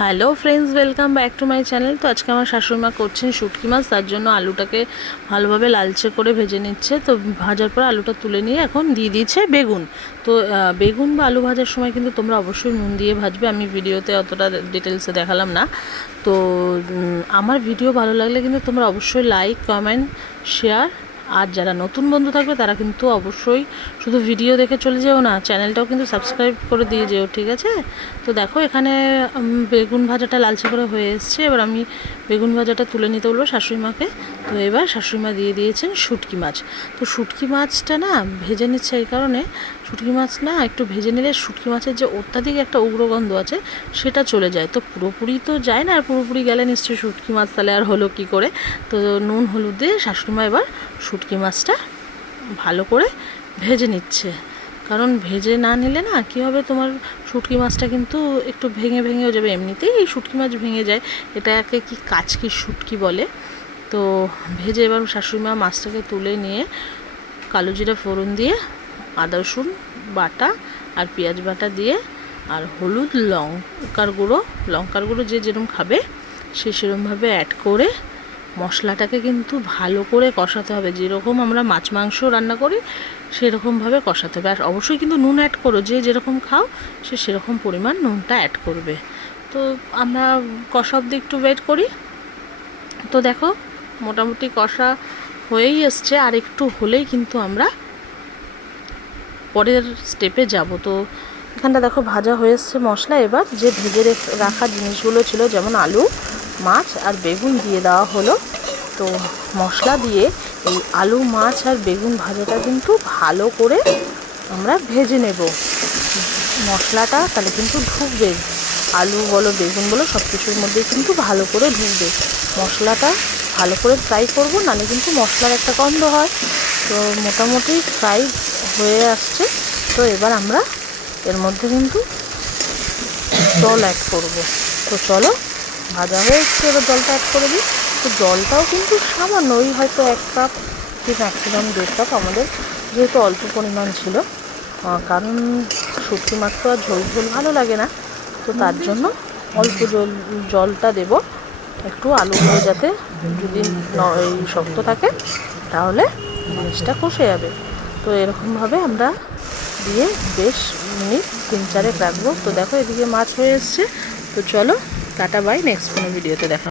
Hello friends welcome back to my channel তো আজকে আমার শাশুড়ি মা করছেন শুটকি মাছ, তার জন্য আলুটাকে ভালোভাবে লালচে করে ভেজে নিচ্ছে। তো ভাজার পর আলুটা তুলে নিয়ে এখন দিয়ে দিয়েছে বেগুন। তো বেগুন বা আলু ভাজার সময় কিন্তু তোমরা অবশ্যই নুন দিয়ে ভাজবে। আমি ভিডিওতে অতটা ডিটেলসে দেখালাম না। তো আমার ভিডিও ভালো লাগলে কিন্তু তোমরা অবশ্যই লাইক কমেন্ট শেয়ার আর যারা নতুন বন্ধু থাকবে, তারা কিন্তু অবশ্যই শুধু ভিডিও দেখে চলে যেও না চ্যানেলটাও কিন্তু সাবস্ক্রাইব করে দিয়ে যেও, ঠিক আছে? তো দেখো, এখানে বেগুন ভাজাটা লালচে করে হয়ে এসছে। এবার আমি বেগুন ভাজাটা তুলে নিতে বলব শাশুড়ি মাকে। তো এবার শাশুড়ি মা দিয়ে দিয়েছেন শুটকি মাছ। তো শুটকি মাছটা না, ভেজে নিচ্ছে এই কারণে। শুটকি মাছ না, একটু ভেজে নিলে শুটকি মাছের যে অত্যাধিক একটা উগ্রগন্ধ আছে, সেটা চলে যায়। তো পুরোপুরি তো যায় না, আর পুরোপুরি গেলে নিশ্চয়ই শুটকি মাছ তাহলে আর হলো কি করে? তো নুন, হলুদ দিয়ে শাশুড়ি মা এবার শুটকি মাছটা ভালো করে ভেজে নিচ্ছে। কারণ ভেজে না নিলে না কী হবে, তোমার শুটকি মাছটা কিন্তু একটু ভেঙে ভেঙেও যাবে। এমনিতেই এই শুটকি মাছ ভেঙে যায়। এটাকে কি কাচকি শুটকি বলে? তো ভেজে এবার শাশুড়ি মা মাছটাকে তুলে নিয়ে কালো জিরা ফোড়ন দিয়ে, আদা রসুন বাটা আর পেঁয়াজ বাটা দিয়ে আর হলুদ লঙ্কার গুঁড়ো লঙ্কার গুঁড়ো যে যেরকম খাবে সে সেরকমভাবে অ্যাড করে মশলাটাকে কিন্তু ভালো করে কষাতে হবে। যেরকম আমরা মাছ মাংস রান্না করি, সেরকমভাবে কষাতে হবে। আর অবশ্যই কিন্তু নুন অ্যাড করো, যে যেরকম খাও, সে সেরকম পরিমাণ নুনটা অ্যাড করবে। তো আমরা কষা অব্দি একটু ওয়েট করি। তো দেখো, মোটামুটি কষা হয়েই এসছে। আর একটু হলেই কিন্তু আমরা পরের স্টেপে যাব। তো এখানটা দেখো ভাজা হয়ে মশলা। এবার যে ভেজে রাখা জিনিসগুলো ছিল, যেমন আলু মাছ আর বেগুন দিয়ে দেওয়া হলো। তো মশলা দিয়ে এই আলু, মাছ আর বেগুন ভাজাটা কিন্তু ভালো করে আমরা ভেজে নেব। মশলাটা তাহলে কিন্তু ঢুকবে। আলু বলো, বেগুন বলো সব কিছুর মধ্যে কিন্তু ভালো করে ঢুকবে। মশলাটা ভালো করে ফ্রাই করব, নাহলে কিন্তু মশলার একটা গন্ধ হয়। তো মোটামুটি ফ্রাই হয়ে আসছে। তো এবার আমরা এর মধ্যে কিন্তু জল অ্যাড করব। তো চলো ভাজা হয়ে এসছে এবার জলটা অ্যাড করে দিই। তো জলটাও কিন্তু সামান্য ওই হয়তো এক কাপ কি ম্যাক্সিমাম দেড় কাপ আমাদের যেহেতু অল্প পরিমাণ ছিল। কারণ শুটকি মাছ তো আর ঝোল ঝোল ভালো লাগে না। তো তার জন্য অল্প জল, জলটা দেব। একটু আলুগুলো যাতে যদি এই শক্ত থাকে তাহলে জিনিসটা কষে যাবে। তো এরকমভাবে আমরা দিয়ে বেশ মিনিট তিন চারেক রাখব। তো দেখো এদিকে মাছ হয়ে এসছে। তো চলো টাটা বাই নেক্সট কোনো ভিডিওতে দেখা